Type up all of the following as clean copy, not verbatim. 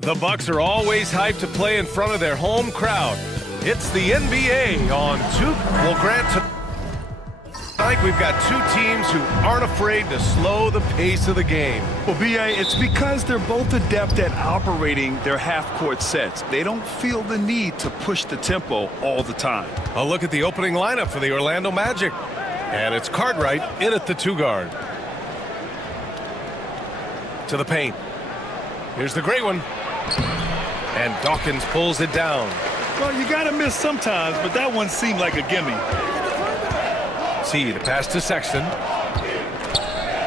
The Bucks are always hyped to play in front of their home crowd. It's the NBA on Duke. Well, Grant, tonight we've got two teams who aren't afraid to slow the pace of the game. Well, B.A., it's because they're both adept at operating their half-court sets. They don't feel the need to push the tempo all the time. A look at the opening lineup for the Orlando Magic. And it's Cartwright in at the two-guard. To the paint. Here's the great one. And Dawkins pulls it down. Well, you got to miss sometimes, but that one seemed like a gimme. See the pass to Sexton.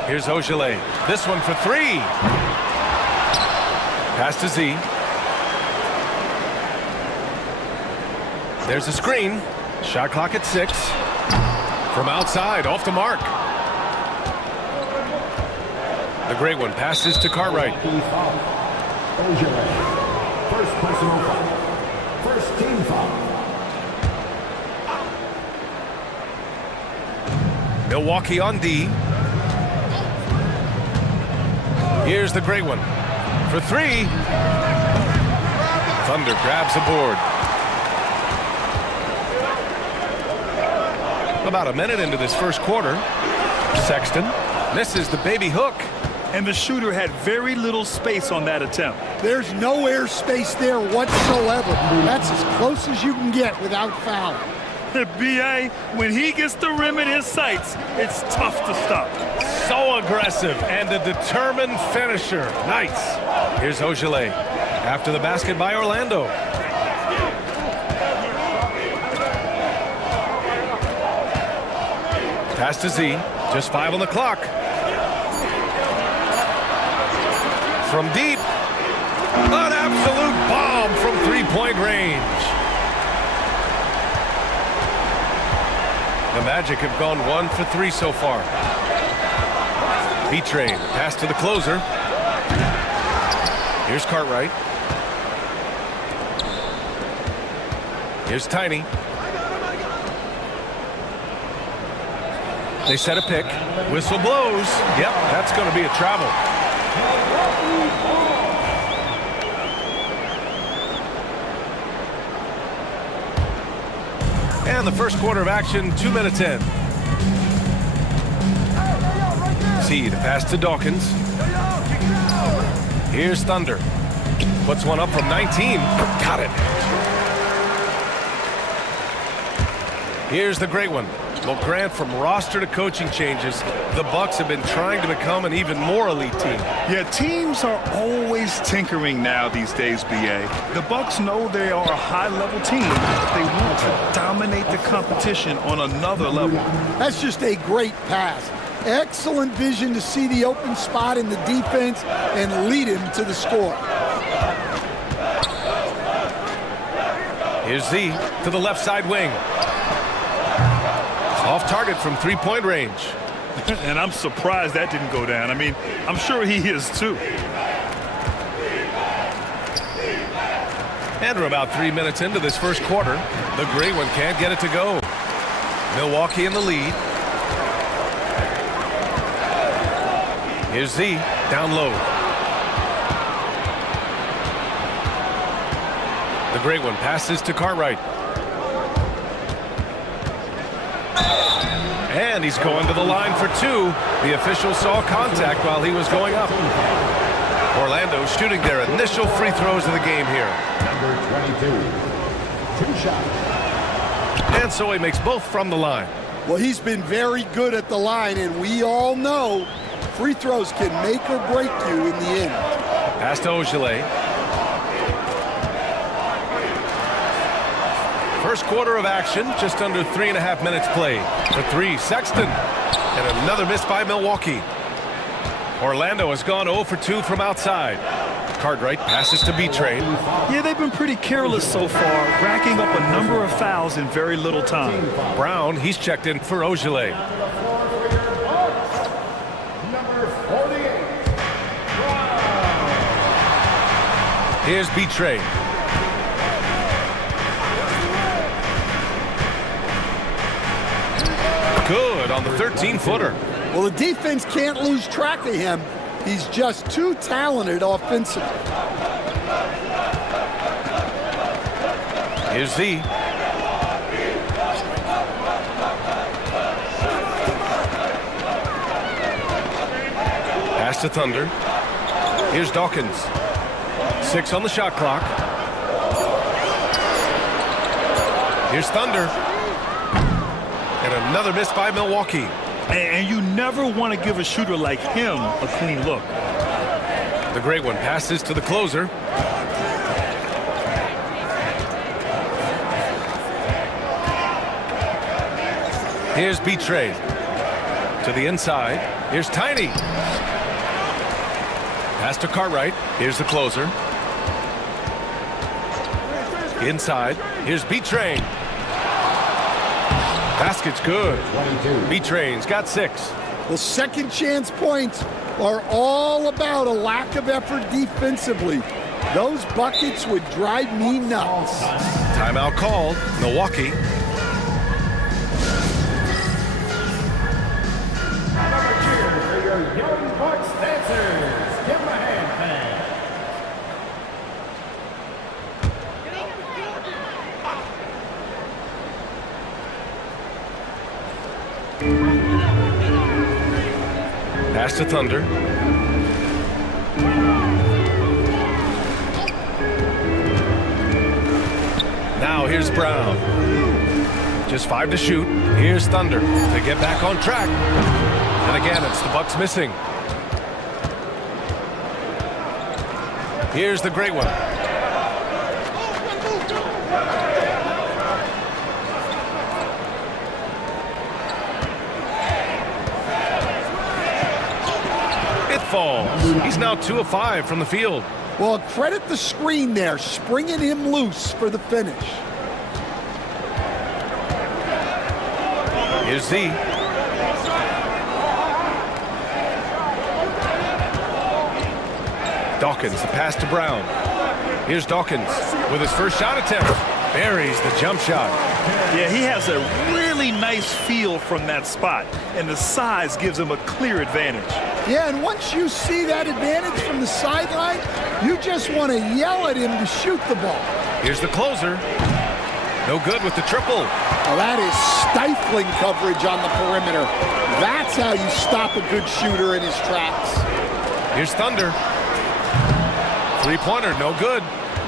Here's Ogilvy. This one for three. Pass to Z. There's a screen. Shot clock at 6. From outside, off the mark. The great one passes to Cartwright. First personal foul. First team foul. Milwaukee on D. Here's the great one. For three. Thunder grabs the board. About a minute into this first quarter. Sexton misses the baby hook. And the shooter had very little space on that attempt. There's no air space there whatsoever. That's as close as you can get without fouling. B.A., when he gets the rim in his sights, it's tough to stop. So aggressive and a determined finisher. Nice. Here's Ogilvy after the basket by Orlando. Pass to Z. Just 5 on the clock. From deep, an absolute bomb from three-point range. The Magic have gone 1 for 3 so far. B-Train, pass to the closer. Here's Cartwright. Here's Tiny. They set a pick. Whistle blows. Yep, that's going to be a travel. And the first quarter of action, 2 minutes in. See the pass to Dawkins. Here's Thunder. Puts one up from 19. Got it. Here's the great one. Well, Grant, from roster to coaching changes, the Bucks have been trying to become an even more elite team. Yeah, teams are always tinkering now these days, B.A. The Bucks know they are a high-level team, but they want to dominate the competition on another level. That's just a great pass. Excellent vision to see the open spot in the defense and lead him to the score. Here's Z to the left side wing. Off target from three-point range. And I'm surprised that didn't go down. I mean, I'm sure he is too. And we're about 3 minutes into this first quarter. The great one can't get it to go. Milwaukee in the lead. Here's Z down low. The great one passes to Cartwright. And he's going to the line for 2. The official saw contact while he was going up. Orlando shooting their initial free throws of the game here. Number 22. 2 shots. And so he makes both from the line. Well, he's been very good at the line, and we all know free throws can make or break you in the end. Pass to Ogilvy. First quarter of action, just under 3.5 minutes played. For 3, Sexton. And another miss by Milwaukee. Orlando has gone 0 for 2 from outside. Cartwright passes to B-Train. Yeah, they've been pretty careless so far, racking up a number of fouls in very little time. Brown, he's checked in for Ogilvy. Number 48. Here's B-Train. Good on the 13-footer. Well, the defense can't lose track of him. He's just too talented offensively. Here's Z. Pass to Thunder. Here's Dawkins. 6 on the shot clock. Here's Thunder. And another miss by Milwaukee. And you never want to give a shooter like him a clean look. The great one passes to the closer. Here's Betray. To the inside. Here's Tiny. Pass to Cartwright. Here's the closer. Inside. Here's Betray. Basket's good. Betray's got 6. Well, second chance points are all about a lack of effort defensively. Those buckets would drive me nuts. Timeout called. Milwaukee. Cheers for your Young Bucks dancers. Give them a hand, fans. Pass to Thunder. Now here's Brown. Just 5 to shoot. Here's Thunder to get back on track. And again, it's the Bucks missing. Here's the great one. It falls. He's now 2 of 5 from the field. Well, credit the screen there, springing him loose for the finish. Here's Z. Dawkins, the pass to Brown. Here's Dawkins with his first shot attempt. Buries the jump shot. Yeah, he has a really nice feel from that spot, and the size gives him a clear advantage. Yeah, and once you see that advantage from the sideline, you just want to yell at him to shoot the ball. Here's the closer. No good with the triple. Well, that is stifling coverage on the perimeter. That's how you stop a good shooter in his tracks. Here's Thunder. Three-pointer, no good.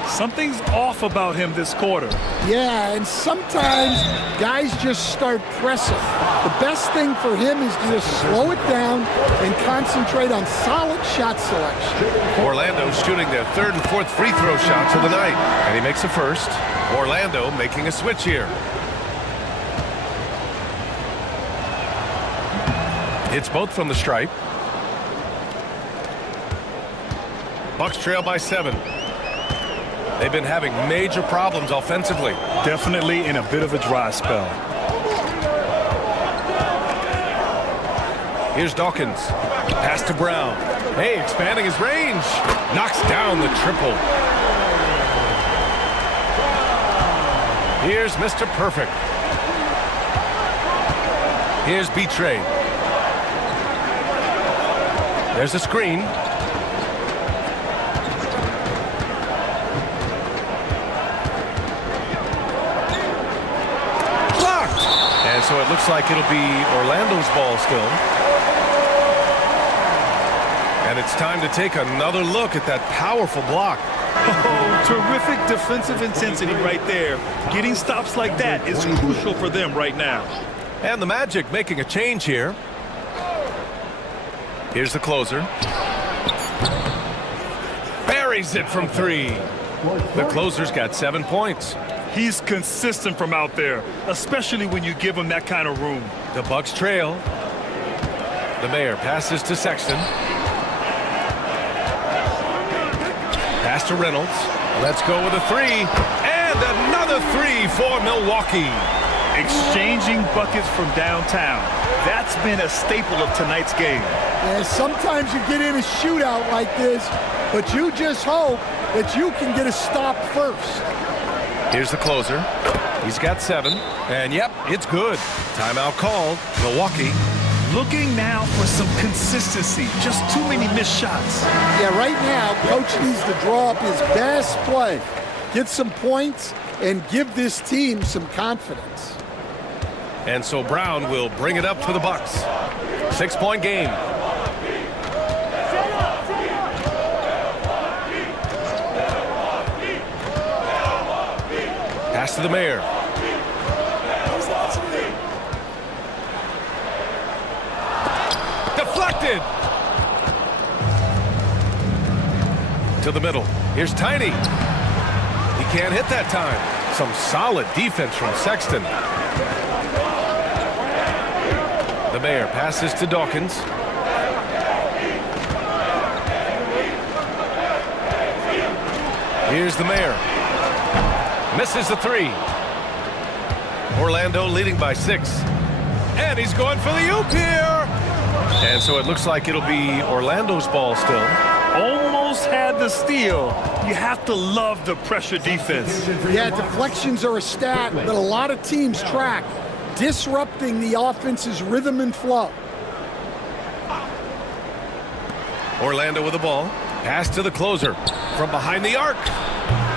Something's off about him this quarter. Yeah, and sometimes guys just start pressing. The best thing for him is to just slow it down and concentrate on solid shot selection. Orlando's shooting their 3rd and 4th free throw shots of the night. And he makes a first. Orlando making a switch here. It's both from the stripe. Bucks trail by 7. They've been having major problems offensively. Definitely in a bit of a dry spell. Here's Dawkins. Pass to Brown. Hey, expanding his range. Knocks down the triple. Here's Mr. Perfect. Here's Betray. There's a screen. Blocked. And so it looks like it'll be Orlando's ball still. And it's time to take another look at that powerful block. Oh, terrific defensive intensity right there. Getting stops like that is crucial for them right now. And the Magic making a change here. Here's the closer. Buries it from 3. The closer's got 7 points. He's consistent from out there, especially when you give him that kind of room. The Bucks trail. The Mayor passes to Sexton. Pass to Reynolds. Let's go with a 3. And another 3 for Milwaukee. Exchanging buckets from downtown. That's been a staple of tonight's game. Yeah, sometimes you get in a shootout like this, but you just hope that you can get a stop first. Here's the closer. He's got 7. And yep, it's good. Timeout called. Milwaukee. Looking now for some consistency. Just too many missed shots. Yeah, right now, Coach needs to draw up his best play, get some points, and give this team some confidence. And so Brown will bring it up for the Bucks. 6-point game. Pass to the Mayor. Deflected. To the middle. Here's Tiny. He can't hit that time. Some solid defense from Sexton. The Mayor passes to Dawkins. Here's the Mayor. Misses the three. Orlando leading by 6. And he's going for the oop here. And so it looks like it'll be Orlando's ball still. Almost had the steal. You have to love the pressure defense. Yeah, deflections are a stat that a lot of teams track, disrupting the offense's rhythm and flow. Orlando with the ball. Pass to the closer. From behind the arc.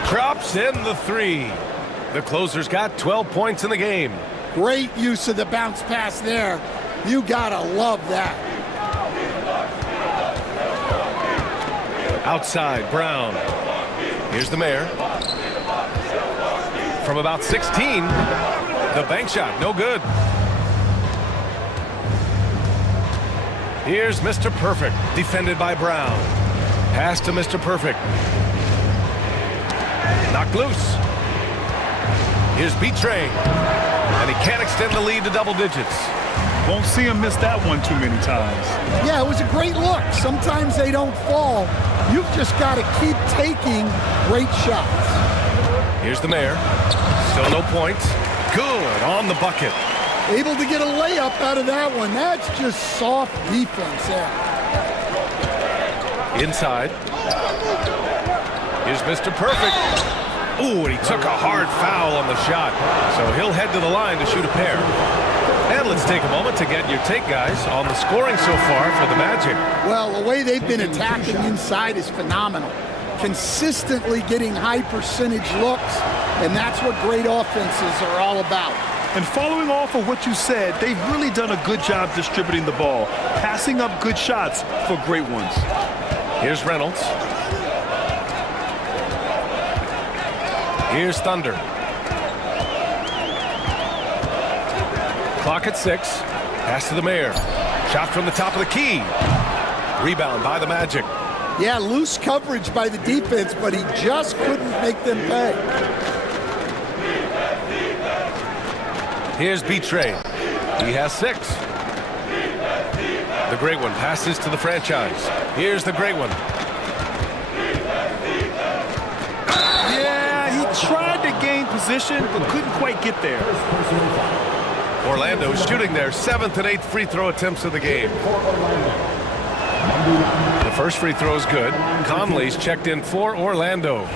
Drops in the 3. The closer's got 12 points in the game. Great use of the bounce pass there. You gotta love that. Outside, Brown. Here's the Mayor. From about 16, the bank shot, no good. Here's Mr. Perfect, defended by Brown. Pass to Mr. Perfect. Knocked loose. Here's B-Train. And he can't extend the lead to double digits. Won't see him miss that one too many times. Yeah, it was a great look. Sometimes they don't fall. You've just got to keep taking great shots. Here's the Mayor. Still no points. Good on the bucket. Able to get a layup out of that one. That's just soft defense there. Inside. Here's Mr. Perfect. Ooh, and he took a hard foul on the shot. So he'll head to the line to shoot a pair. And let's take a moment to get your take, guys, on the scoring so far for the Magic. Well, the way they've been attacking inside is phenomenal. Consistently getting high percentage looks, and that's what great offenses are all about. And following off of what you said, they've really done a good job distributing the ball, passing up good shots for great ones. Here's Reynolds. Here's Thunder. Clock at 6. Pass to the Mayor. Shot from the top of the key. Rebound by the Magic. Yeah, loose coverage by the defense, but he just couldn't make them pay. Here's B-Train. He has 6. The great one passes to the franchise. Here's the great one. Yeah, he tried to gain position, but couldn't quite get there. Orlando shooting their 7th and 8th free throw attempts of the game. The first free throw is good. Conley's checked in for Orlando.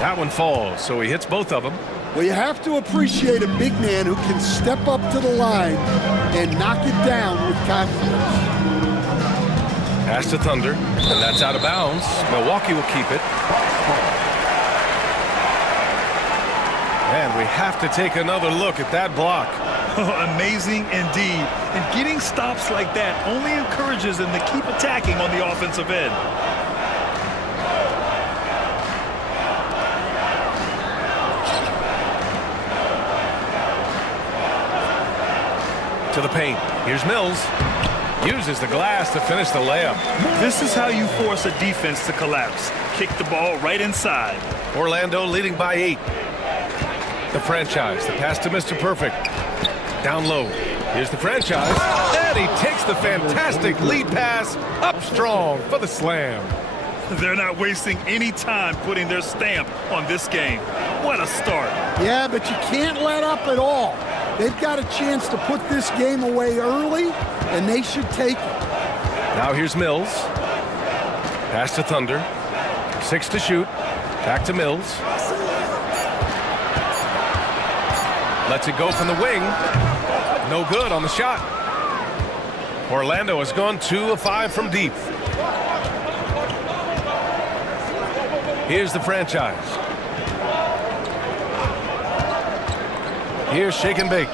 That one falls, so he hits both of them. Well, you have to appreciate a big man who can step up to the line and knock it down with confidence. Pass to Thunder, and that's out of bounds. Milwaukee will keep it. And we have to take another look at that block. Amazing indeed. And getting stops like that only encourages them to keep attacking on the offensive end. To the paint. Here's Mills. Uses the glass to finish the layup. This is how you force a defense to collapse. Kick the ball right inside. Orlando leading by 8. The franchise. The pass to Mr. Perfect. Down low. Here's the franchise. And he takes the fantastic lead pass up strong for the slam. They're not wasting any time putting their stamp on this game. What a start. Yeah, but you can't let up at all. They've got a chance to put this game away early, and they should take it. Now here's Mills. Pass to Thunder. 6 to shoot. Back to Mills. Lets it go from the wing. No good on the shot. Orlando has gone 2 of 5 from deep. Here's the franchise. Here's shake and bake.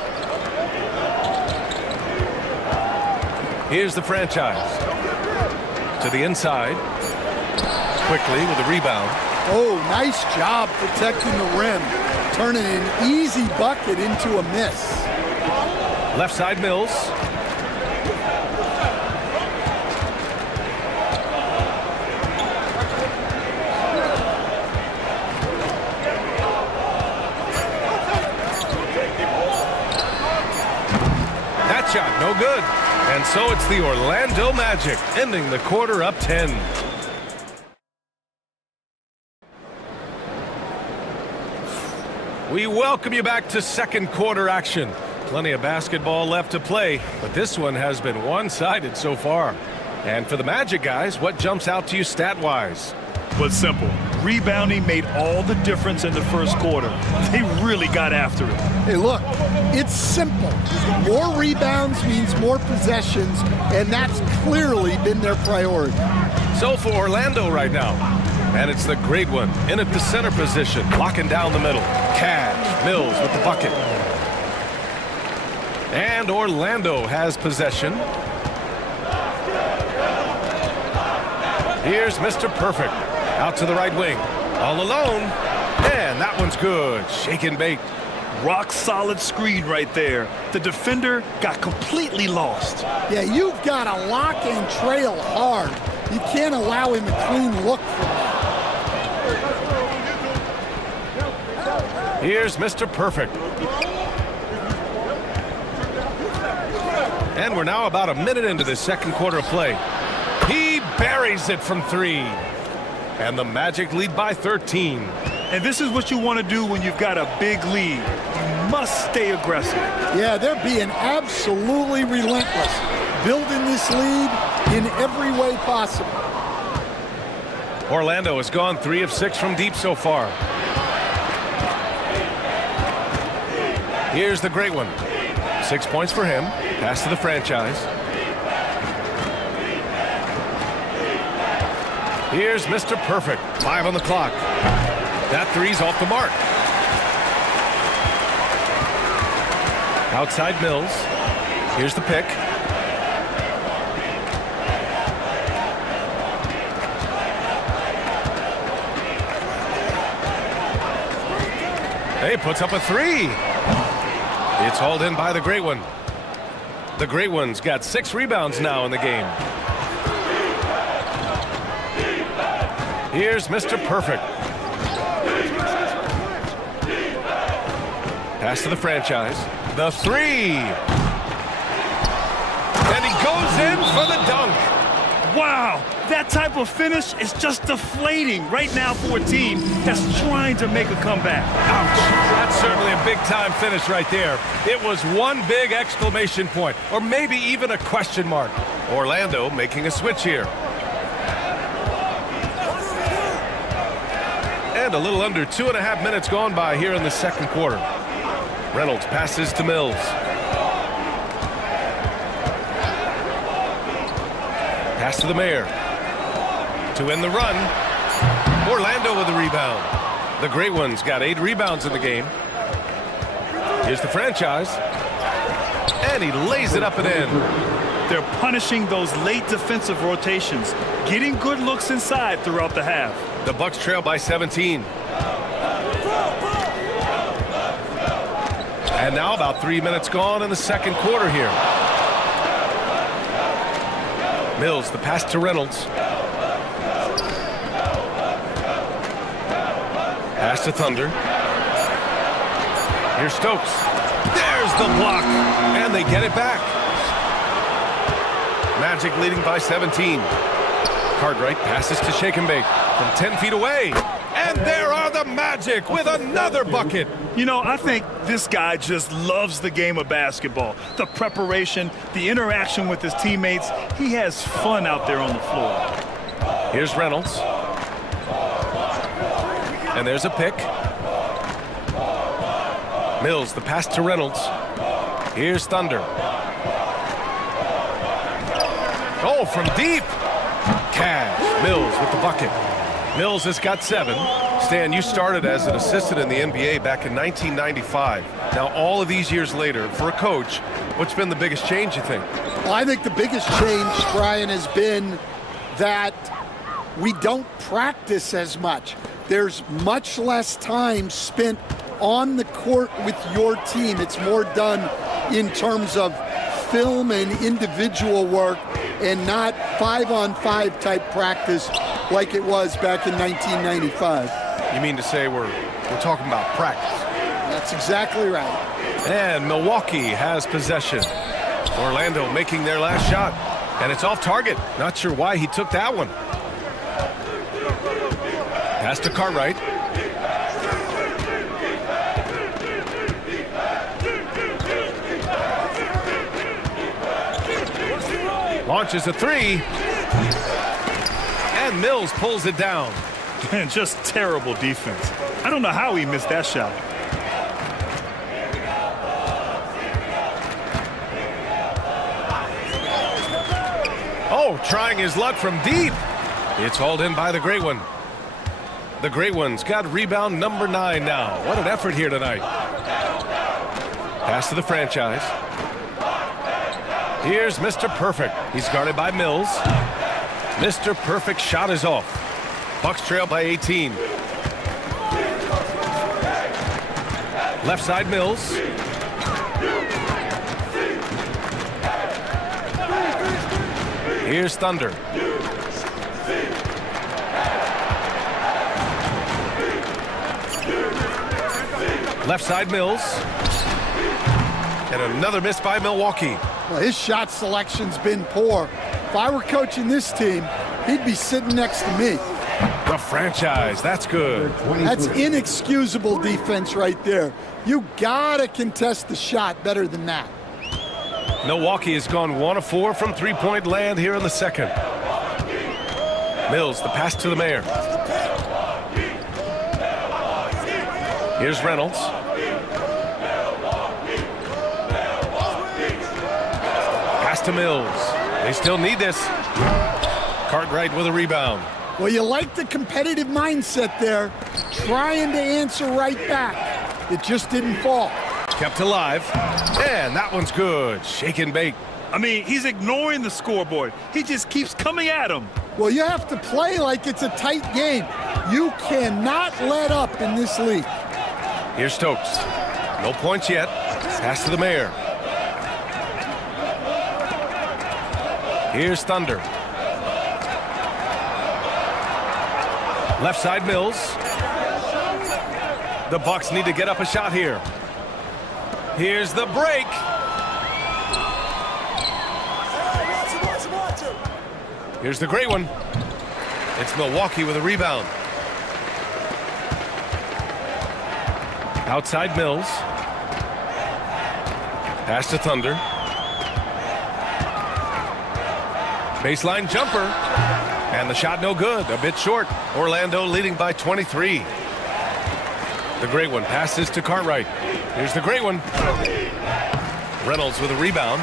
Here's the franchise. To the inside. Quickly with a rebound. Oh, nice job protecting the rim. Turning an easy bucket into a miss. Left side Mills. That shot, no good. And so it's the Orlando Magic, ending the quarter up 10. We welcome you back to second quarter action. Plenty of basketball left to play, but this one has been one-sided so far. And for the Magic guys, what jumps out to you stat-wise? Well, it's simple. Rebounding made all the difference in the first quarter. They really got after it. Hey, look, it's simple. More rebounds means more possessions, and that's clearly been their priority. So for Orlando right now, and it's the great one in at the center position, locking down the middle. Cash, Mills with the bucket. And Orlando has possession. Here's Mr. Perfect. Out to the right wing. All alone. And that one's good. Shake and bake. Rock solid screen right there. The defender got completely lost. Yeah, you've got to lock and trail hard. You can't allow him a clean look from that. Here's Mr. Perfect. And we're now about a minute into the second quarter of play. He buries it from three. And the Magic lead by 13. And this is what you want to do when you've got a big lead. You must stay aggressive. Yeah, they're being absolutely relentless. Building this lead in every way possible. Orlando has gone 3 of 6 from deep so far. Here's the great one. 6 points for him. Pass to the franchise. Here's Mr. Perfect. 5 on the clock. That three's off the mark. Outside Mills. Here's the pick. He puts up a three. It's hauled in by the great one. The great one's got 6 rebounds now in the game. Here's Mr. Perfect. Pass to the franchise. The three. And he goes in for the dunk. Wow, that type of finish is just deflating right now for a team that's trying to make a comeback. Ouch. That's certainly a big-time finish right there. It was one big exclamation point, or maybe even a question mark. Orlando making a switch here. And a little under 2.5 minutes gone by here in the second quarter. Reynolds passes to Mills. Pass to the Mayor. To end the run. Orlando with a rebound. The great one's got 8 rebounds in the game. Here's the franchise. And he lays it up and in. They're punishing those late defensive rotations, getting good looks inside throughout the half. The Bucks trail by 17. And now about 3 minutes gone in the second quarter here. Mills, the pass to Reynolds. Pass to Thunder. Here's Stokes. There's the block. And they get it back. Magic leading by 17. Cartwright passes to Shake and Bake from 10 feet away. And there are the Magic with another bucket. You know, I think this guy just loves the game of basketball. The preparation, the interaction with his teammates. He has fun out there on the floor. Here's Reynolds. And there's a pick. Mills, the pass to Reynolds. Here's Thunder. Oh, from deep. Cash. Mills with the bucket. Mills has got 7. Stan, you started as an assistant in the NBA back in 1995. Now, all of these years later, for a coach, what's been the biggest change, you think? Well, I think the biggest change, Brian, has been that we don't practice as much. There's much less time spent on the court with your team. It's more done in terms of film and individual work and not 5-on-5 type practice like it was back in 1995. You mean to say we're talking about practice? That's exactly right. And Milwaukee has possession. Orlando making their last shot. And it's off target. Not sure why he took that one. Pass to Cartwright. Launches a 3. And Mills pulls it down. Man, just terrible defense. I don't know how he missed that shot. Oh, trying his luck from deep. It's hauled in by the Great One. The Great One's got rebound number 9 now. What an effort here tonight. Pass to the franchise. Here's Mr. Perfect. He's guarded by Mills. Mr. Perfect shot is off. Bucks trail by 18. Left side Mills. Here's Thunder. Left side Mills. And another miss by Milwaukee. Well, his shot selection's been poor. If I were coaching this team, he'd be sitting next to me. The franchise, that's good. That's inexcusable defense right there. You gotta contest the shot better than that. Milwaukee has gone 1 of 4 from three-point land here in the second. Mills, the pass to the mayor. Here's Reynolds. Pass to Mills. They still need this. Cartwright with a rebound. Well, you like the competitive mindset there, trying to answer right back. It just didn't fall. Kept alive. And that one's good. Shake and bake. I mean, he's ignoring the scoreboard. He just keeps coming at him. Well, you have to play like it's a tight game. You cannot let up in this league. Here's Stokes. No points yet. Pass to the mayor. Here's Thunder. Left side Mills. The Bucks need to get up a shot here. Here's the break. Here's the Great One. It's Milwaukee with a rebound. Outside Mills. Pass to Thunder. Baseline jumper. And the shot no good. A bit short. Orlando leading by 23. The Great One passes to Cartwright. Here's the Great One. Reynolds with a rebound.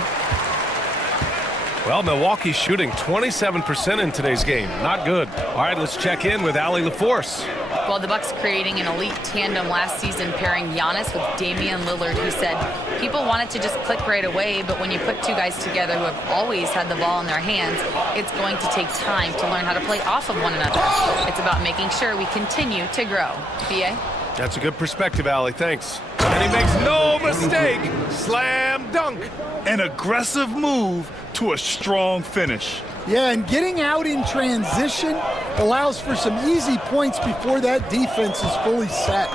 Well, Milwaukee's shooting 27% in today's game. Not good. All right, let's check in with Allie LaForce. Well, the Bucks creating an elite tandem last season, pairing Giannis with Damian Lillard, who said people wanted to just click right away, but when you put two guys together who have always had the ball in their hands, it's going to take time to learn how to play off of one another. It's about making sure we continue to grow. B.A.? That's a good perspective, Allie. Thanks. And he makes no mistake. Slam dunk. An aggressive move to a strong finish. Yeah, and getting out in transition allows for some easy points before that defense is fully set.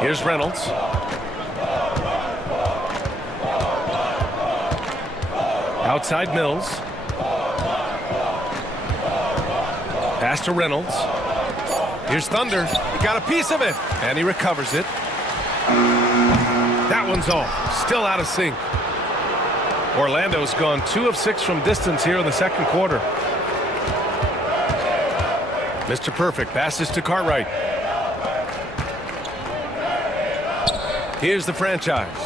Here's Reynolds. Outside Mills. Pass to Reynolds. Here's Thunder. He got a piece of it, and he recovers it. That one's off. Still out of sync. Orlando's gone 2 of 6 from distance here in the second quarter. Mr. Perfect passes to Cartwright. Here's the franchise.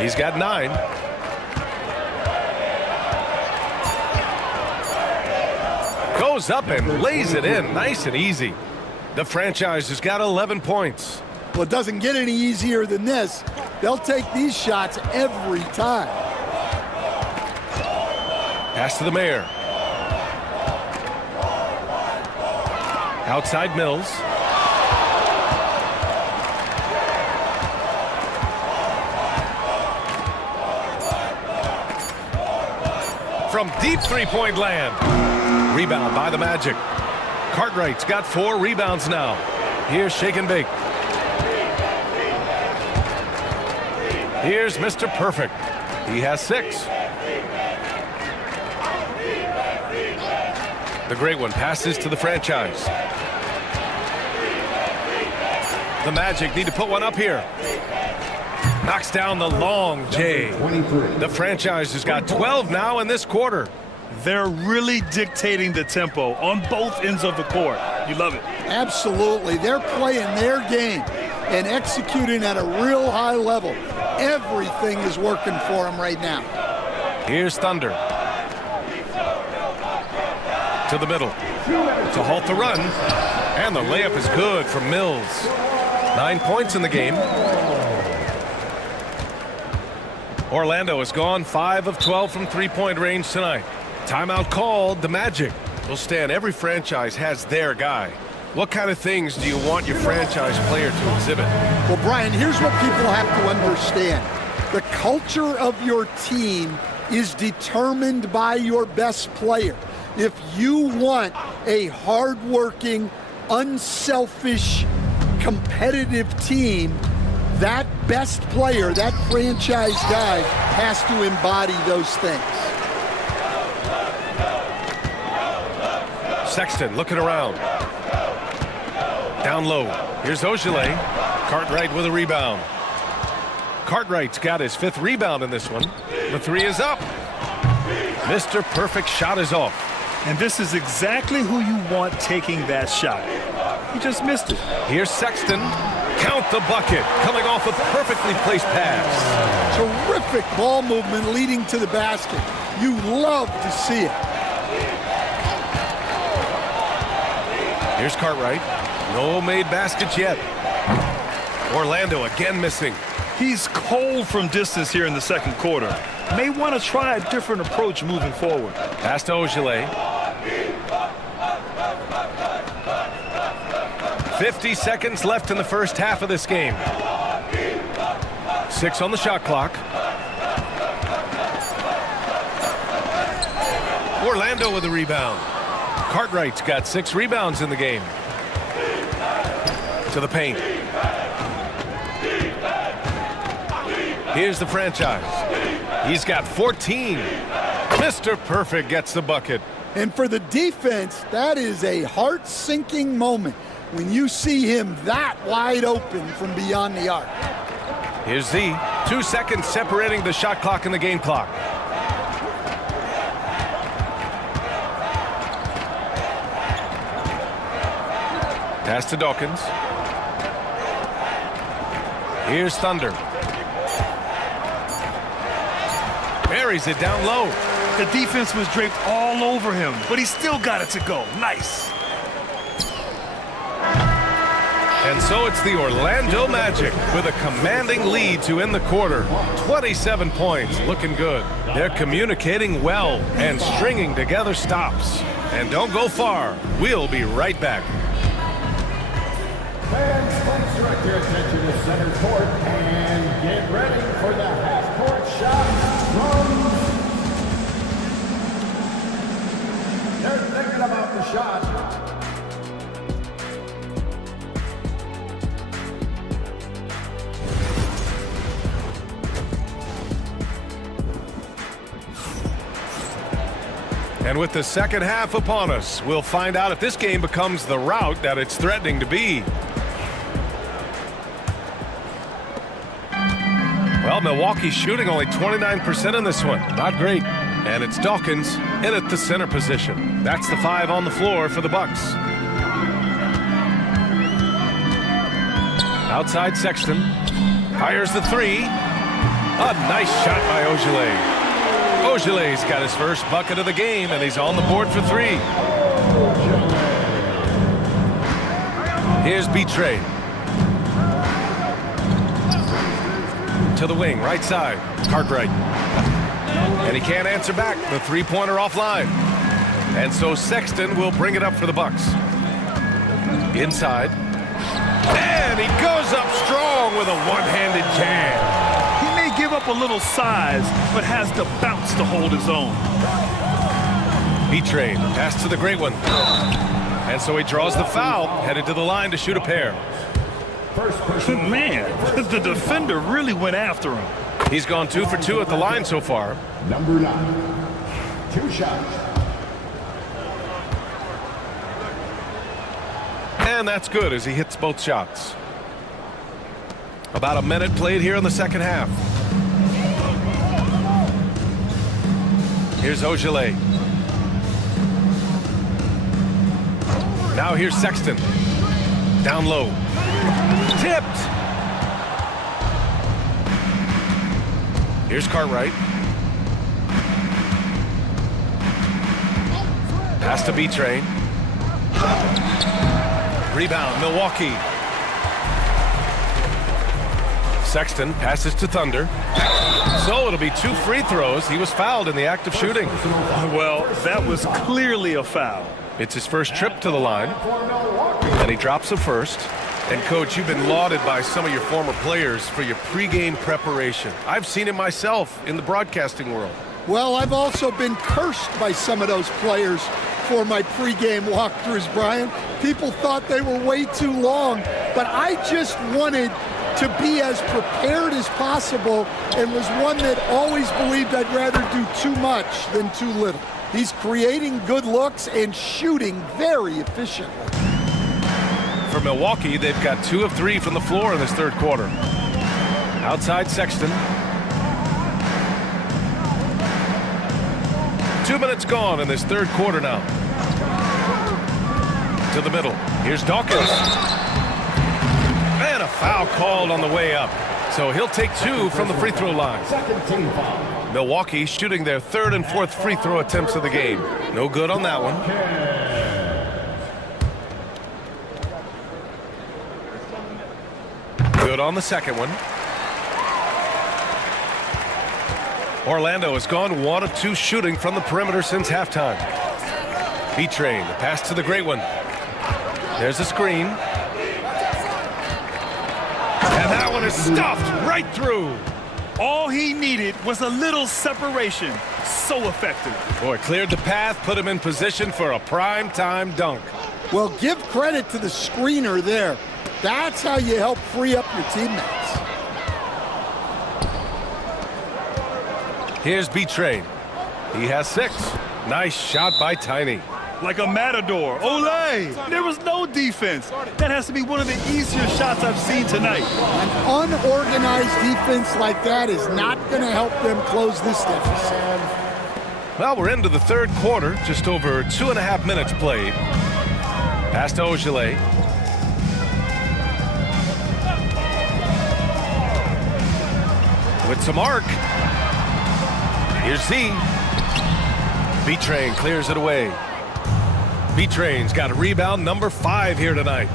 He's got 9. Goes up and lays it in. Nice and easy. The franchise has got 11 points. Well, it doesn't get any easier than this. They'll take these shots every time. Pass to the mayor. Outside Mills. From deep three-point land. Rebound by the Magic. Cartwright's got 4 rebounds now. Here's Shake and Bake. Here's Mr. Perfect. He has 6. The great one passes to the franchise. The Magic need to put one up here. Knocks down the long J. The franchise has got 12 now in this quarter. They're really dictating the tempo on both ends of the court. You love it. Absolutely. They're playing their game and executing at a real high level. Everything is working for them right now. Here's Thunder. To the middle. To halt the run. And the layup is good from Mills. 9 points in the game. Orlando has gone 5 of 12 from three-point range tonight. Timeout called. The Magic will stand. Every franchise has their guy. What kind of things do you want your franchise player to exhibit? Well, Brian, here's what people have to understand. The culture of your team is determined by your best player. If you want a hardworking, unselfish, competitive team, that best player, that franchise guy, has to embody those things. Sexton looking around. Down low. Here's Ogilvy. Cartwright with a rebound. Cartwright's got his 5th rebound in this one. The 3 is up. Mr. Perfect shot is off. And this is exactly who you want taking that shot. He just missed it. Here's Sexton. Count the bucket. Coming off a perfectly placed pass. Terrific ball movement leading to the basket. You love to see it. Here's Cartwright. No made baskets yet. Orlando again missing. He's cold from distance here in the second quarter. May want to try a different approach moving forward. Pass to Ogilvy. 50 seconds left in the first half of this game. 6 on the shot clock. Orlando with a rebound. Cartwright's got 6 rebounds in the game. To the paint. Here's the franchise. He's got 14. Mr. Perfect gets the bucket. And for the defense, that is a heart-sinking moment when you see him that wide open from beyond the arc. Here's Z. 2 seconds separating the shot clock and the game clock. Pass to Dawkins. Here's Thunder. Buries it down low. The defense was draped all over him, but he still got it to go. Nice. And so it's the Orlando Magic with a commanding lead to end the quarter. 27 points, looking good. They're communicating well and stringing together stops. And don't go far. We'll be right back. Fans, let's direct your attention to center court and get ready for the half-court shot from... They're thinking about the shot. And with the second half upon us, we'll find out if this game becomes the rout that it's threatening to be. Well, Milwaukee's shooting only 29% in this one. Not great. And it's Dawkins in at the center position. That's the 5 on the floor for the Bucks. Outside Sexton. Fires the 3. A nice shot by Ogilvy. Ogilvy's got his first bucket of the game, and he's on the board for 3. Here's B-Train. To the wing, right side. Cartwright. And he can't answer back. The three-pointer offline. And so Sexton will bring it up for the Bucks. Inside. And he goes up strong with a one-handed jam. He may give up a little size, but has the bounce to hold his own. B-Train, pass to the great one. And so he draws the foul, headed to the line to shoot a pair. Man, the defender really went after him. He's gone 2 for 2 at the line so far. Number 9. 2 shots. And that's good as he hits both shots. About a minute played here in the second half. Here's Ogilvy. Now here's Sexton. Down low. Tipped. Here's Cartwright. Pass to B-Train. Rebound, Milwaukee. Sexton passes to Thunder. So it'll be 2 free throws. He was fouled in the act of shooting. Well, that was clearly a foul. It's his first trip to the line, and he drops the first. And, Coach, you've been lauded by some of your former players for your pregame preparation. I've seen it myself in the broadcasting world. Well, I've also been cursed by some of those players for my pregame walkthroughs, Brian. People thought they were way too long, but I just wanted to be as prepared as possible and was one that always believed I'd rather do too much than too little. He's creating good looks and shooting very efficiently. For Milwaukee, they've got 2 of 3 from the floor in this third quarter. Outside Sexton. 2 minutes gone in this third quarter now. To the middle. Here's Dawkins. And a foul called on the way up. So he'll take 2 from the free throw line. Milwaukee shooting their 3rd and 4th free throw attempts of the game. No good on that one. Good on the second one. Orlando has gone 1 of 2 shooting from the perimeter since halftime. B-Train, the pass to the great one. There's a screen. And that one is stuffed right through. All he needed was a little separation. So effective. Boy, cleared the path, put him in position for a prime-time dunk. Well, give credit to the screener there. That's how you help free up your teammates. Here's B-Train. He has 6. Nice shot by Tiny. Like a matador. Olay! There was no defense. That has to be one of the easier shots I've seen tonight. An unorganized defense like that is not going to help them close this deficit. Well, we're into the third quarter. Just over 2.5 minutes played. Pass to Ogilvy. With some arc. Here's Z. B-Train clears it away. B-Train's got a rebound, number 5 here tonight.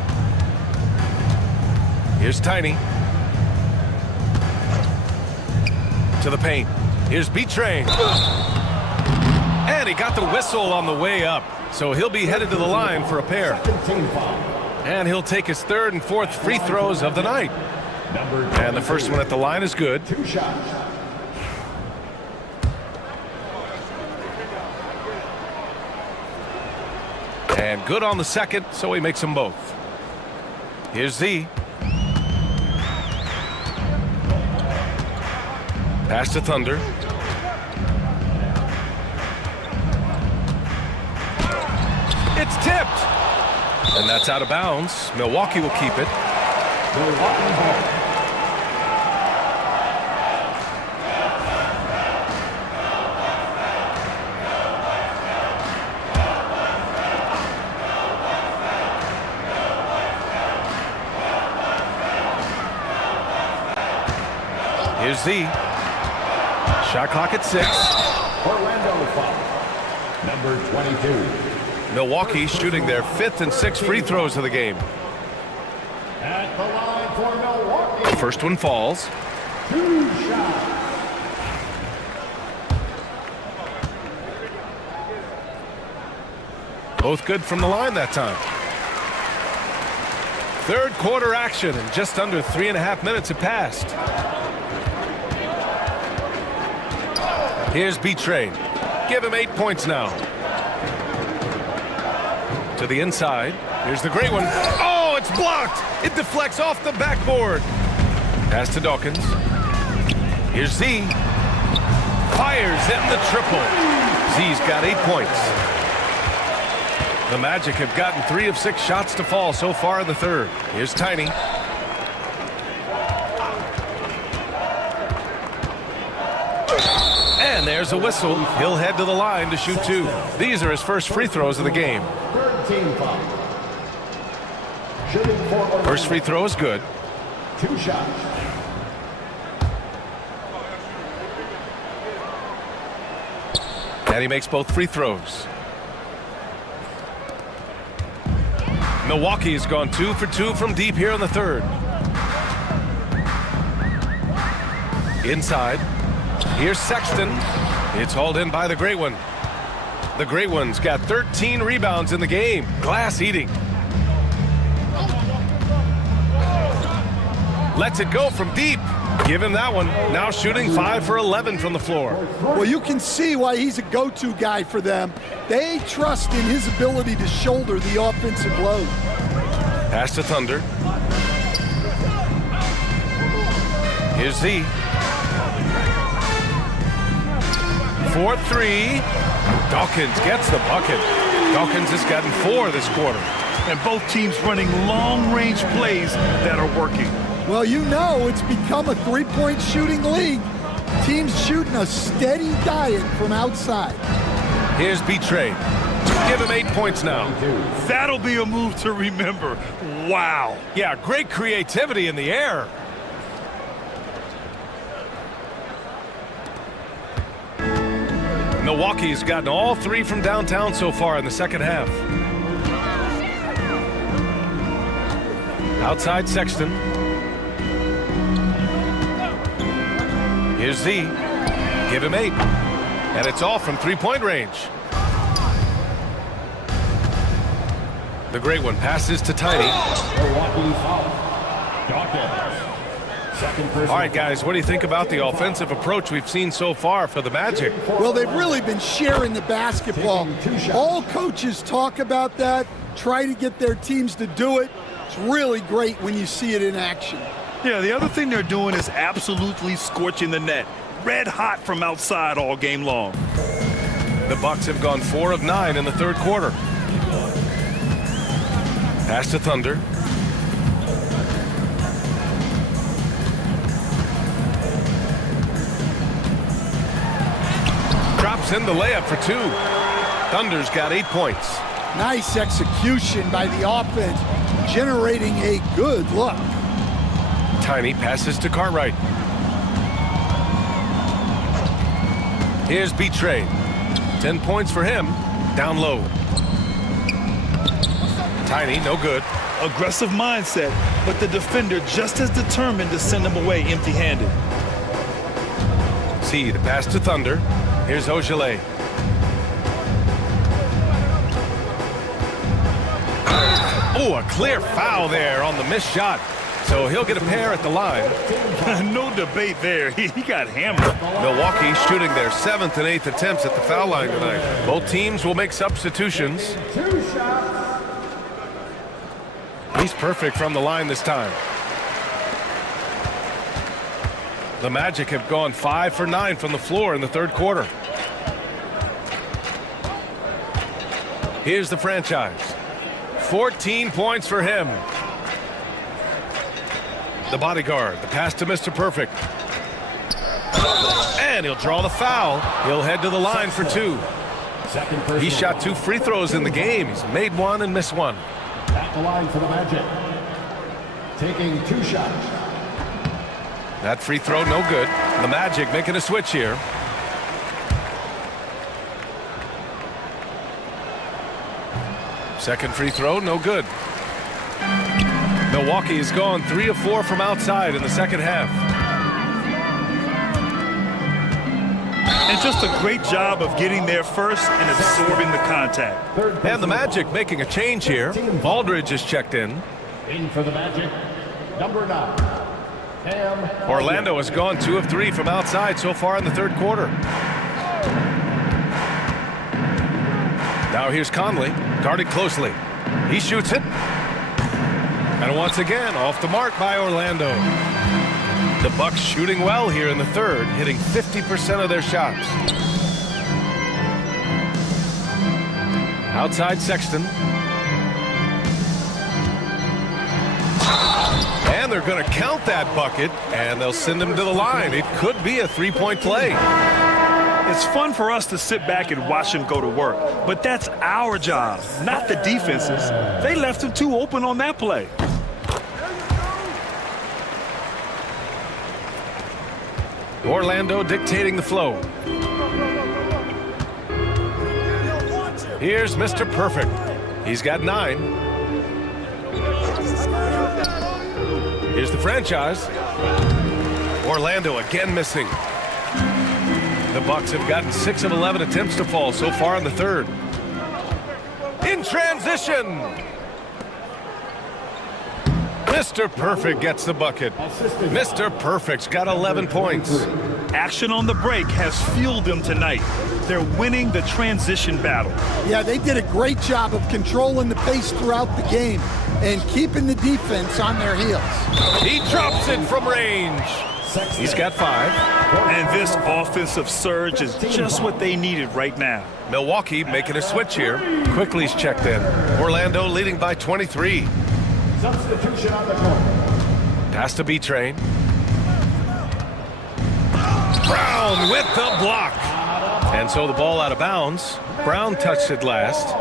Here's Tiny. To the paint. Here's B-Train. And he got the whistle on the way up. So he'll be headed to the line for a pair. And he'll take his 3rd and 4th free throws of the night. And the first one at the line is good. 2 shots. And good on the second, so he makes them both. Here's Z. Pass to Thunder. It's tipped. And that's out of bounds. Milwaukee will keep it. Milwaukee ball. Here's Z. Shot clock at 6. Orlando foul. Number 22. Milwaukee shooting their 5th and 6th free throws of the game. At the line for Milwaukee. First one falls. 2 shots. Both good from the line that time. Third quarter action, and just under 3.5 minutes have passed. Here's B-Train. Give him 8 points now. To the inside. Here's the great one. Oh, it's blocked. It deflects off the backboard. Pass to Dawkins. Here's Z. Fires in the triple. Z's got 8 points. The Magic have gotten 3 of 6 shots to fall so far in the third. Here's Tiny. And there's a whistle. He'll head to the line to shoot 2. These are his first free throws of the game. Third team foul. Shooting for Orlando. First free throw is good. 2 shots. And he makes both free throws. Milwaukee has gone 2 for 2 from deep here in the third. Inside. Here's Sexton. It's hauled in by the Great One. The Great One's got 13 rebounds in the game. Glass eating. Lets it go from deep. Give him that one. Now shooting 5 for 11 from the floor. Well, you can see why he's a go-to guy for them. They trust in his ability to shoulder the offensive load. Pass to Thunder. Here's Z. 4-3. Dawkins gets the bucket. Dawkins has gotten 4 this quarter. And both teams running long-range plays that are working. Well, you know it's become a three-point shooting league. Teams shooting a steady diet from outside. Here's B-Train. Give him 8 points now. That'll be a move to remember. Wow. Yeah, great creativity in the air. Milwaukee's gotten all 3 from downtown so far in the second half. Outside Sexton. Here's Z. Give him 8. And it's all from three-point range. The Great One passes to Tiny. Milwaukee foul. Dawkins. Second personal. All right, guys, what do you think about the offensive approach we've seen so far for the Magic? Well, they've really been sharing the basketball. All coaches talk about that, try to get their teams to do it. It's really great when you see it in action. Yeah, the other thing they're doing is absolutely scorching the net. Red hot from outside all game long. The Bucks have gone 4 of 9 in the third quarter. Pass to Thunder. Drops in the layup for 2. Thunder's got 8 points. Nice execution by the offense, generating a good look. Tiny passes to Cartwright. Here's B-Train. 10 points for him. Down low. Tiny, no good. Aggressive mindset, but the defender just as determined to send him away empty-handed. See the pass to Thunder. Here's Ogilvy. Oh, a clear foul there on the missed shot. So he'll get a pair at the line. No debate there. He got hammered. Milwaukee shooting their 7th and 8th attempts at the foul line tonight. Both teams will make substitutions. 2 shots. He's perfect from the line this time. The Magic have gone 5 for 9 from the floor in the third quarter. Here's the franchise. 14 points for him. The bodyguard, the pass to Mr. Perfect. And he'll draw the foul. He'll head to the line for 2. Second personal. He shot 2 free throws in the game. He's made 1 and missed 1. At the line for the Magic. Taking 2 shots. That free throw, no good. The Magic making a switch here. Second free throw, no good. Milwaukee has gone 3 of 4 from outside in the second half. And just a great job of getting there first and absorbing the contact. And the Magic making a change here. Aldridge is checked in. In for the Magic, number 9, Cam. Orlando has gone 2 of 3 from outside so far in the third quarter. Now here's Conley, guarded closely. He shoots it. And once again, off the mark by Orlando. The Bucks shooting well here in the third, hitting 50% of their shots. Outside Sexton. And they're going to count that bucket, and they'll send him to the line. It could be a three-point play. It's fun for us to sit back and watch him go to work, but that's our job, not the defense's. They left him too open on that play. Orlando dictating the flow. Here's Mr. Perfect. He's got 9. Here's the franchise. Orlando again missing. The Bucks have gotten 6 of 11 attempts to fall so far in the third. In transition. Mr. Perfect gets the bucket. Mr. Perfect's got 11 points. Action on the break has fueled them tonight. They're winning the transition battle. Yeah, they did a great job of controlling the pace throughout the game and keeping the defense on their heels. He drops it from range. He's got 5. And this offensive surge is just what they needed right now. Milwaukee making a switch here. Quickly's checked in. Orlando leading by 23. Substitution on the court. Pass to B-Train. Brown with the block. And so the ball out of bounds. Brown touched it last.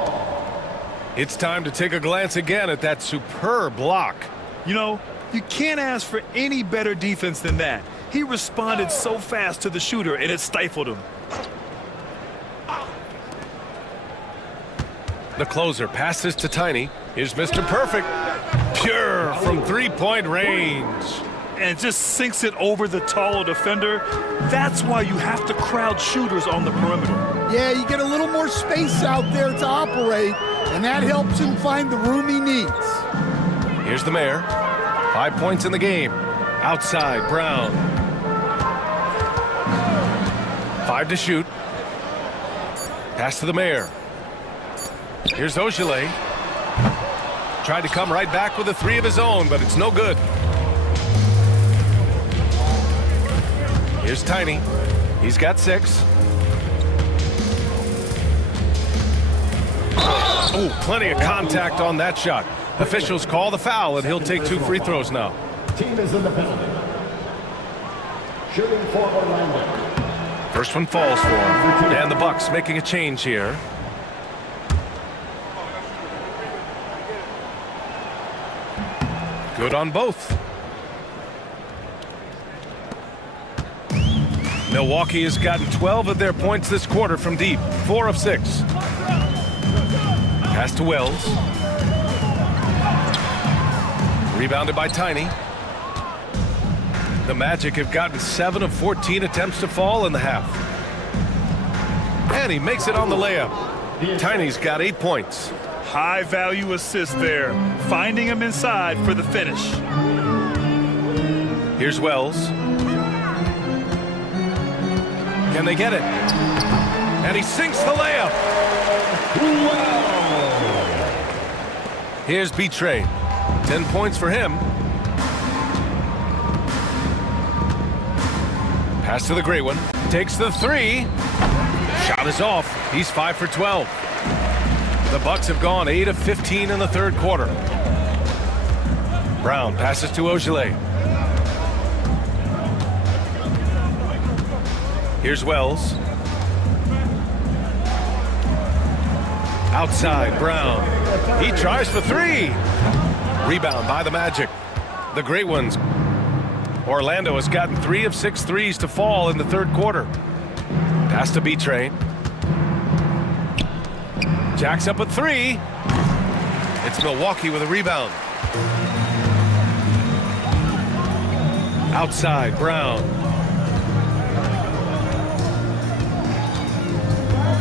It's time to take a glance again at that superb block. You know, you can't ask for any better defense than that. He responded so fast to the shooter, and it stifled him. The closer passes to Tiny. Here's Mr. Perfect. Pure from three-point range. And just sinks it over the taller defender. That's why you have to crowd shooters on the perimeter. Yeah, you get a little more space out there to operate, and that helps him find the room he needs. Here's the mayor. 5 points in the game. Outside, Brown. 5 to shoot. Pass to the mayor. Here's Ogilvy. Tried to come right back with a 3 of his own, but it's no good. Here's Tiny. He's got 6. Oh, plenty of contact on that shot. Officials call the foul, and he'll take 2 free throws now. Team is in the penalty. Shooting for Orlando. First one falls for him. And the Bucks making a change here. Good on both. Milwaukee has gotten 12 of their points this quarter from deep. 4 of 6. Pass to Wells. Rebounded by Tiny. The Magic have gotten 7 of 14 attempts to fall in the half. And he makes it on the layup. Tiny's got 8 points. High value assist there. Finding him inside for the finish. Here's Wells. Can they get it? And he sinks the layup. Here's B-Train. 10 points for him. Pass to the great one. Takes the 3. Shot is off. He's 5 for 12. The Bucks have gone 8 of 15 in the third quarter. Brown passes to Ogilvy. Here's Wells. Outside, Brown. He tries for 3. Rebound by the Magic. The great ones. Orlando has gotten 3 of 6 threes to fall in the third quarter. Pass to B-Train. Jacks up a 3. It's Milwaukee with a rebound. Outside, Brown.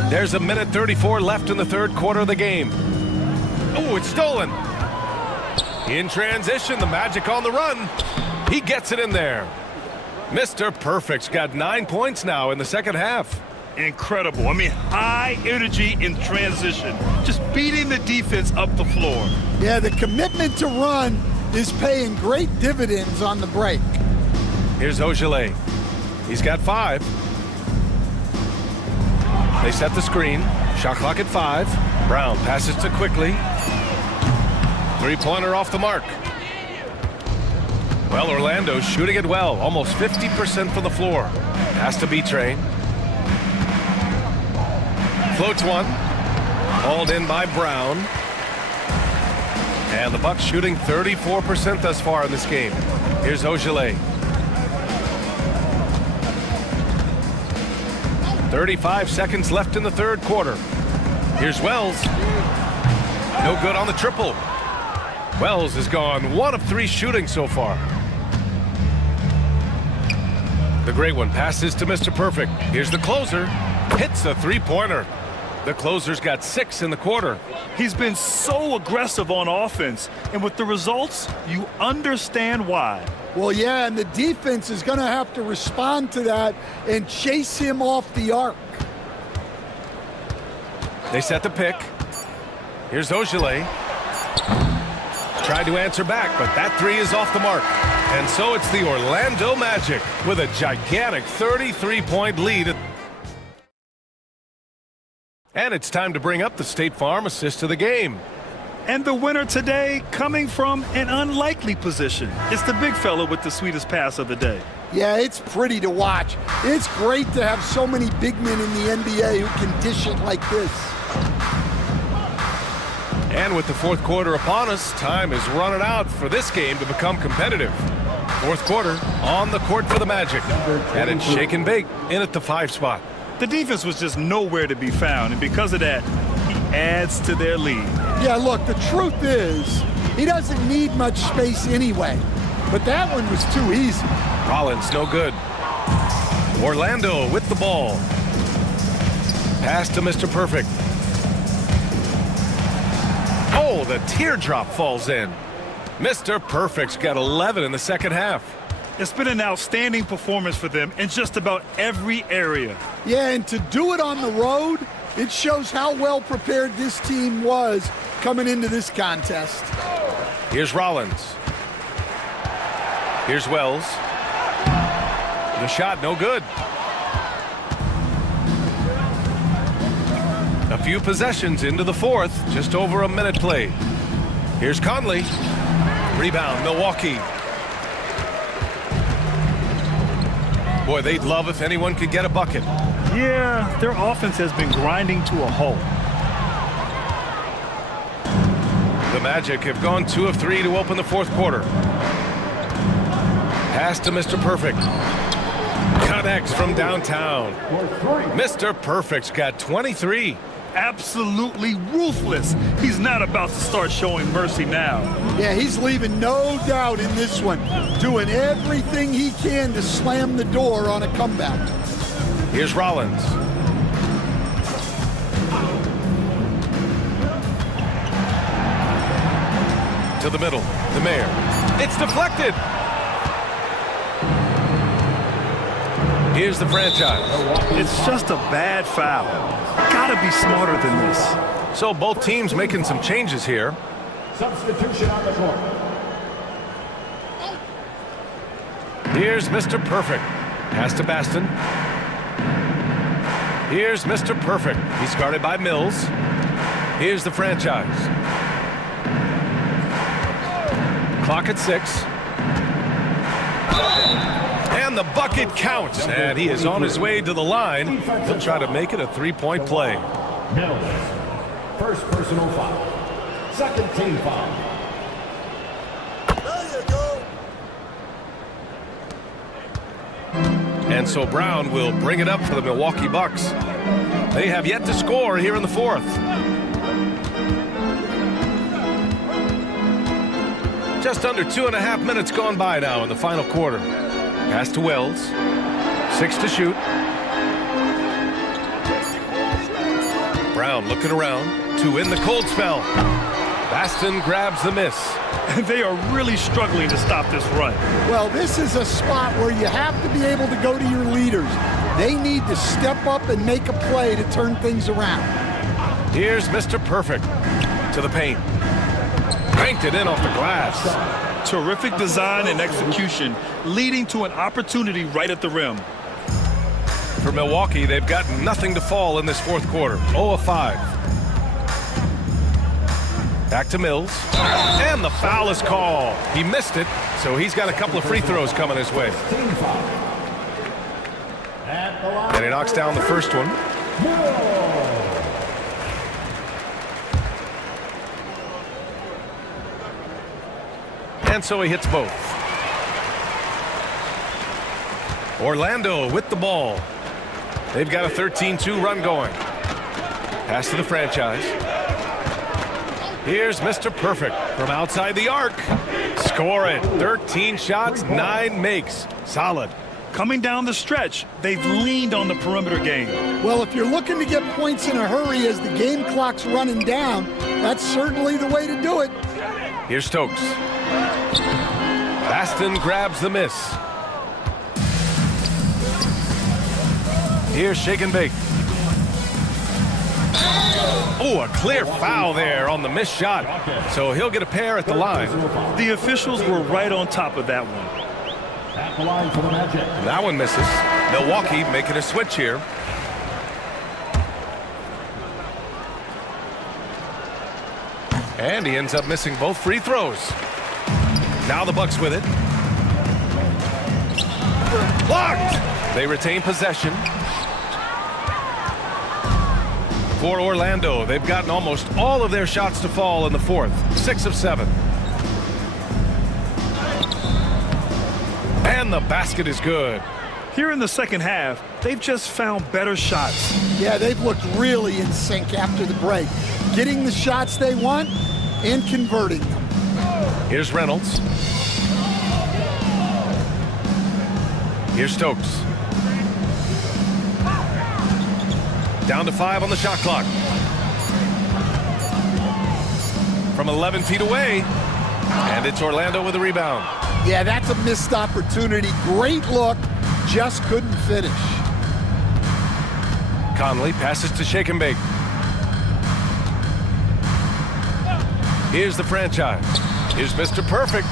There's 1:34 left in the third quarter of the game. Oh, it's stolen. In transition, the Magic on the run. He gets it in there. Mr. Perfect's got 9 points now in the second half. Incredible. I mean, high energy in transition. Just beating the defense up the floor. Yeah, the commitment to run is paying great dividends on the break. Here's Ogilvy. He's got 5. They set the screen. Shot clock at 5. Brown passes to quickly. Three-pointer off the mark. Well, Orlando's shooting it well. Almost 50% from the floor. Pass to B-Train. Floats one. Hauled in by Brown. And the Bucks shooting 34% thus far in this game. Here's Ogilvy. 35 seconds left in the third quarter. Here's Wells. No good on the triple. Wells has gone 1 of 3 shooting so far. The great one passes to Mr. Perfect. Here's the closer. Hits a three-pointer. The closer's got 6 in the quarter. He's been so aggressive on offense, and with the results, you understand why. Well, yeah, and the defense is going to have to respond to that and chase him off the arc. They set the pick. Here's Ogilvy. Tried to answer back, but that 3 is off the mark. And so it's the Orlando Magic with a gigantic 33-point lead. And it's time to bring up the State Farm assist of the game. And the winner today coming from an unlikely position. It's the big fella with the sweetest pass of the day. Yeah, it's pretty to watch. It's great to have so many big men in the NBA who can dish it like this. And with the fourth quarter upon us, time is running out for this game to become competitive. Fourth quarter on the court for the Magic. And it's shake and bake in at the 5 spot. The defense was just nowhere to be found, and because of that, he adds to their lead. Yeah, look, the truth is, he doesn't need much space anyway. But that one was too easy. Rollins, no good. Orlando with the ball. Pass to Mr. Perfect. Oh, the teardrop falls in. Mr. Perfect's got 11 in the second half. It's been an outstanding performance for them in just about every area. Yeah, and to do it on the road, it shows how well prepared this team was coming into this contest. Here's Rollins. Here's Wells. The shot, no good. A few possessions into the fourth, just over a minute played. Here's Conley. Rebound, Milwaukee. Boy, they'd love if anyone could get a bucket. Yeah, their offense has been grinding to a halt. The Magic have gone 2 of 3 to open the fourth quarter. Pass to Mr. Perfect. Connects from downtown. Mr. Perfect's got 23. Absolutely ruthless. He's not about to start showing mercy now. Yeah, he's leaving no doubt in this one, doing everything he can to slam the door on a comeback. Here's Rollins. To the middle, the mayor. It's deflected. Here's the franchise. It's just a bad foul. Gotta be smarter than this. So both teams making some changes here. Substitution on the court. Here's Mr. Perfect. Pass to Baston. Here's Mr. Perfect. He's guarded by Mills. Here's the franchise. Clock at 6. And the bucket counts. And he is on his way to the line. He'll try to make it a 3-point play. Mills. First personal foul. Second team foul. And so Brown will bring it up for the Milwaukee Bucks. They have yet to score here in the fourth. Just under 2.5 minutes gone by now in the final quarter. Pass to Wells. 6 to shoot. Brown looking around. 2 in the cold spell. Baston grabs the miss. They are really struggling to stop this run. Well, this is a spot where you have to be able to go to your leaders. They need to step up and make a play to turn things around. Here's Mr. Perfect to the paint. Banked it in off the glass. Terrific design and execution, leading to an opportunity right at the rim. For Milwaukee, they've got nothing to fall in this fourth quarter. 0 of 5. Back to Mills. And the foul is called. He missed it, so he's got a couple of free throws coming his way. And he knocks down the first one. And so he hits both. Orlando with the ball. They've got a 13-2 run going. Pass to the franchise. Here's Mr. Perfect from outside the arc. Score it. 13 shots, 9 makes. Solid. Coming down the stretch, they've leaned on the perimeter game. Well, if you're looking to get points in a hurry as the game clock's running down, that's certainly the way to do it. Here's Stokes. Baston grabs the miss. Here's Shake and Bake. Oh, a clear foul there on the missed shot. So he'll get a pair at the line. The officials were right on top of that one. At the line for the Magic. That one misses. Milwaukee making a switch here. And he ends up missing both free throws. Now the Bucks with it. Blocked! They retain possession. For Orlando, they've gotten almost all of their shots to fall in the fourth. 6 of 7. And the basket is good. Here in the second half, they've just found better shots. Yeah, they've looked really in sync after the break. Getting the shots they want and converting them. Here's Reynolds. Here's Stokes. Down to 5 on the shot clock. From 11 feet away. And it's Orlando with a rebound. Yeah, that's a missed opportunity. Great look, just couldn't finish. Conley passes to Shake and Bake. Here's the franchise. Here's Mr. Perfect.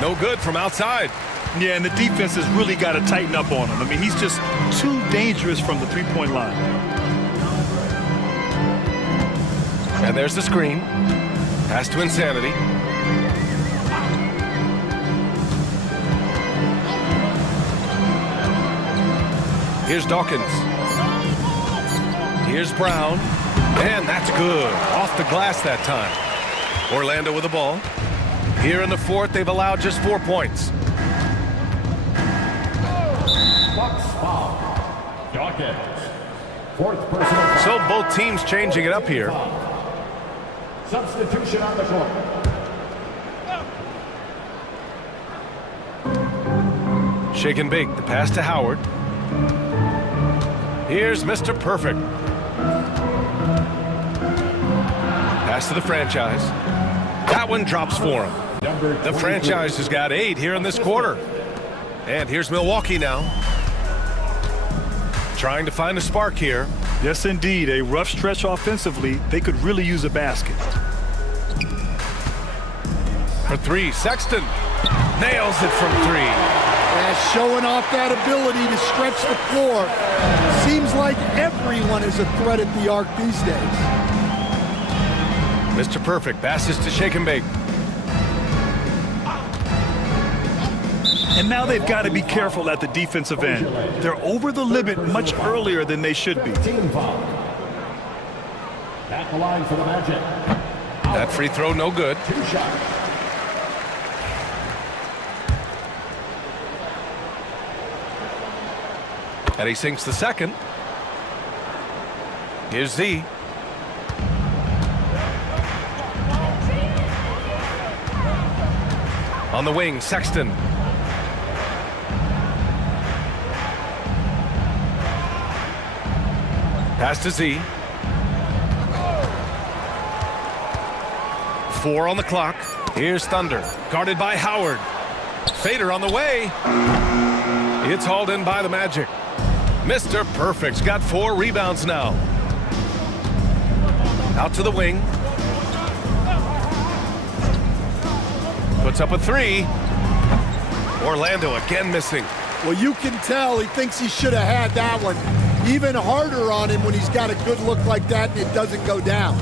No good from outside. Yeah, and the defense has really got to tighten up on him. I mean, he's just too dangerous from the three-point line. And there's the screen. Pass to Insanity. Here's Dawkins. Here's Brown. And that's good. Off the glass that time. Orlando with the ball. Here in the fourth, they've allowed just 4 points. Bucks foul. Dawkins. Fourth personal foul. So both teams changing it up here. Substitution on the court. Shake and Bake. The pass to Howard. Here's Mr. Perfect. Pass to the franchise. That one drops for him. The franchise has got 8 here in this quarter. And here's Milwaukee now. Trying to find a spark here. Yes, indeed. A rough stretch offensively. They could really use a basket. For 3, Sexton nails it from 3. Yeah, showing off that ability to stretch the floor. Seems like everyone is a threat at the arc these days. Mr. Perfect passes to Shake and Bake. And now they've got to be careful at the defensive end. They're over the limit much earlier than they should be. Team foul. At the line for the Magic. That free throw no good. 2 shots. And he sinks the second. Here's Z. On the wing, Sexton. Pass to Z. 4 on the clock. Here's Thunder, guarded by Howard. Fader on the way. It's hauled in by the Magic. Mr. Perfect's got 4 rebounds now. Out to the wing. Puts up a 3. Orlando again missing. Well, you can tell he thinks he should have had that one. Even harder on him when he's got a good look like that and it doesn't go down.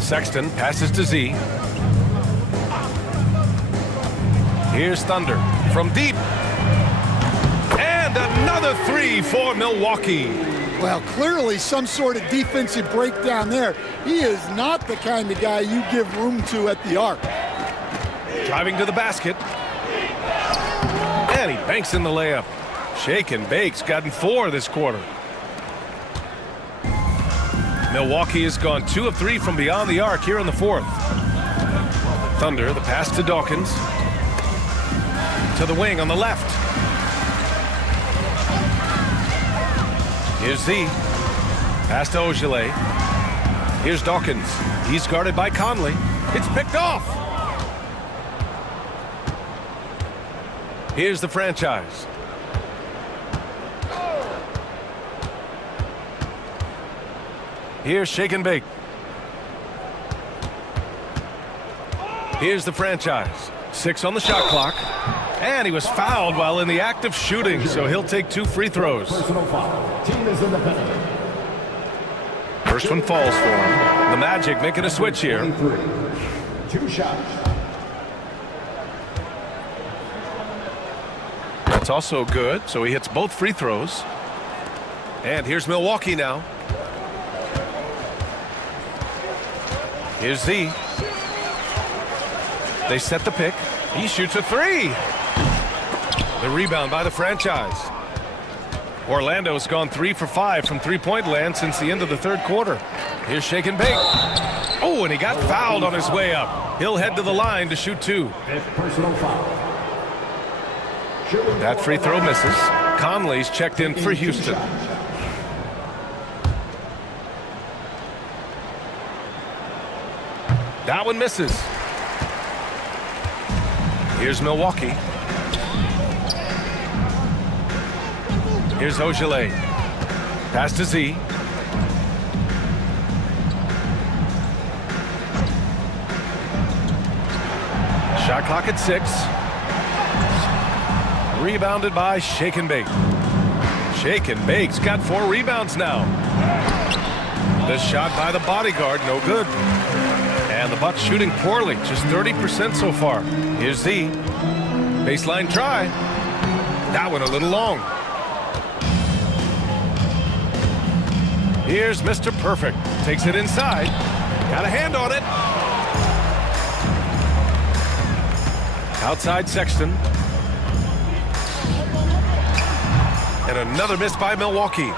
Sexton passes to Z. Here's Thunder from deep. And another 3 for Milwaukee. Well, clearly some sort of defensive breakdown there. He is not the kind of guy you give room to at the arc. Driving to the basket. And he banks in the layup. Shake and Bake's gotten 4 this quarter. Milwaukee has gone 2 of 3 from beyond the arc here in the 4th. Thunder, the pass to Dawkins. To the wing on the left. Here's Z. Pass to Ogilvy. Here's Dawkins. He's guarded by Conley. It's picked off. Here's the franchise. Here's Shake and Bake. Here's the franchise. 6 on the shot clock. And he was fouled while in the act of shooting, so he'll take 2 free throws. Personal foul. Team is in the penalty. First one falls for him. The Magic making a switch here. 2 shots. That's also good, so he hits both free throws. And here's Milwaukee now. Here's Z. They set the pick. He shoots a 3. The rebound by the franchise. Orlando's gone 3 for 5 from three-point land since the end of the 3rd quarter. Here's Shake and Bake. Oh, and he got fouled on his way up. He'll head to the line to shoot 2. 5th personal foul. That free throw misses. Conley's checked in for Houston. That one misses. Here's Milwaukee. Here's Ogilvy. Pass to Z. Shot clock at 6. Rebounded by Shake and Bake. Shake and Bake's got 4 rebounds now. The shot by the bodyguard, no good. And the Bucks shooting poorly, just 30% so far. Here's Z. Baseline try. That one a little long. Here's Mr. Perfect. Takes it inside. Got a hand on it. Outside Sexton. And another miss by Milwaukee.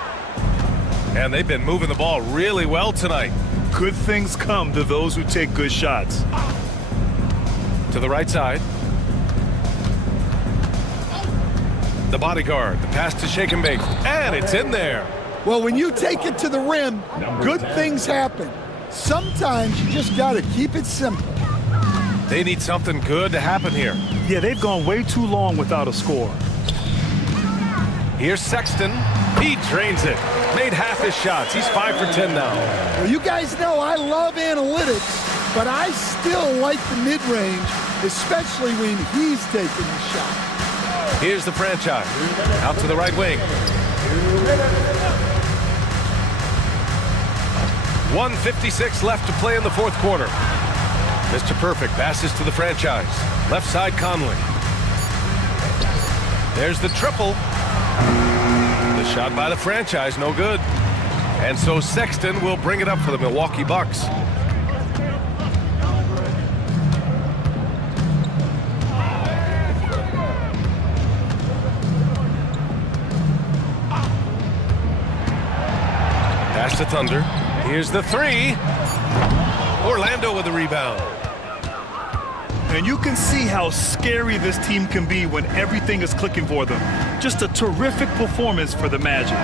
And they've been moving the ball really well tonight. Good things come to those who take good shots. To the right side. The bodyguard. The pass to Shake and Bake. And it's in there. Well, when you take it to the rim, good things happen. Sometimes you just got to keep it simple. They need something good to happen here. Yeah, they've gone way too long without a score. Here's Sexton. He drains it. Made half his shots. He's 5 for 10 now. Well, you guys know I love analytics, but I still like the mid-range, especially when he's taking the shot. Here's the franchise. Out to the right wing. 1:56 left to play in the 4th quarter. Mr. Perfect passes to the franchise. Left side Conley. There's the triple. The shot by the franchise, no good. And so Sexton will bring it up for the Milwaukee Bucks. Pass to Thunder. Here's the 3. Orlando with the rebound. And you can see how scary this team can be when everything is clicking for them. Just a terrific performance for the Magic.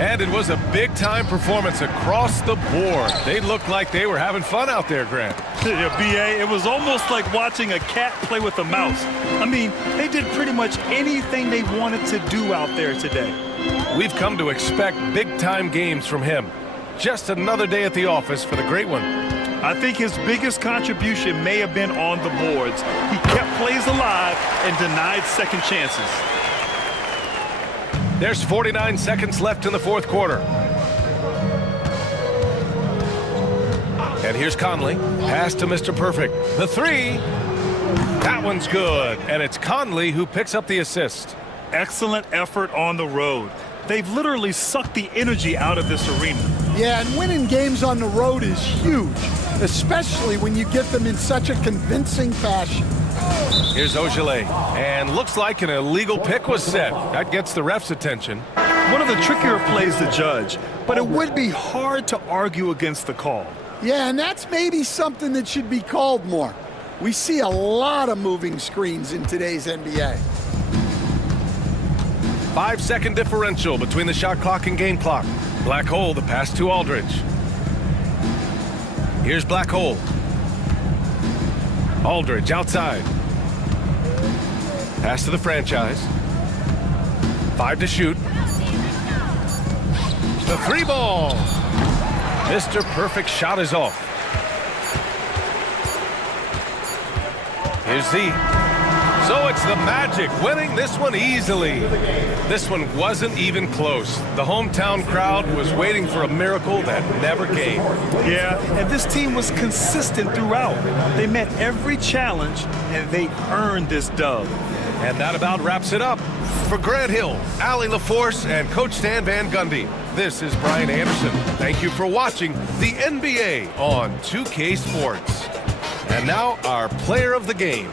And it was a big-time performance across the board. They looked like they were having fun out there, Grant. Yeah, B.A., it was almost like watching a cat play with a mouse. I mean, they did pretty much anything they wanted to do out there today. We've come to expect big-time games from him. Just another day at the office for the great one. I think his biggest contribution may have been on the boards. He kept plays alive and denied second chances. There's 49 seconds left in the fourth quarter. And here's Conley. Pass to Mr. Perfect. The three. That one's good. And it's Conley who picks up the assist. Excellent effort on the road. They've literally sucked the energy out of this arena. Yeah, and winning games on the road is huge, especially when you get them in such a convincing fashion. Here's Ogilvy, and looks like an illegal pick was set. That gets the ref's attention. One of the trickier plays to judge, but it would be hard to argue against the call. Yeah, and that's maybe something that should be called more. We see a lot of moving screens in today's NBA. 5-second differential between the shot clock and game clock. Black Hole, the pass to Aldridge. Here's Black Hole. Aldridge outside. Pass to the franchise. 5 to shoot. The three ball. Mr. Perfect shot is off. Here's Z. So it's the Magic winning this one easily. This one wasn't even close. The hometown crowd was waiting for a miracle that never came. Yeah, and this team was consistent throughout. They met every challenge, and they earned this dub. And that about wraps it up. For Grant Hill, Allie LaForce, and Coach Stan Van Gundy, this is Brian Anderson. Thank you for watching the NBA on 2K Sports. And now our player of the game.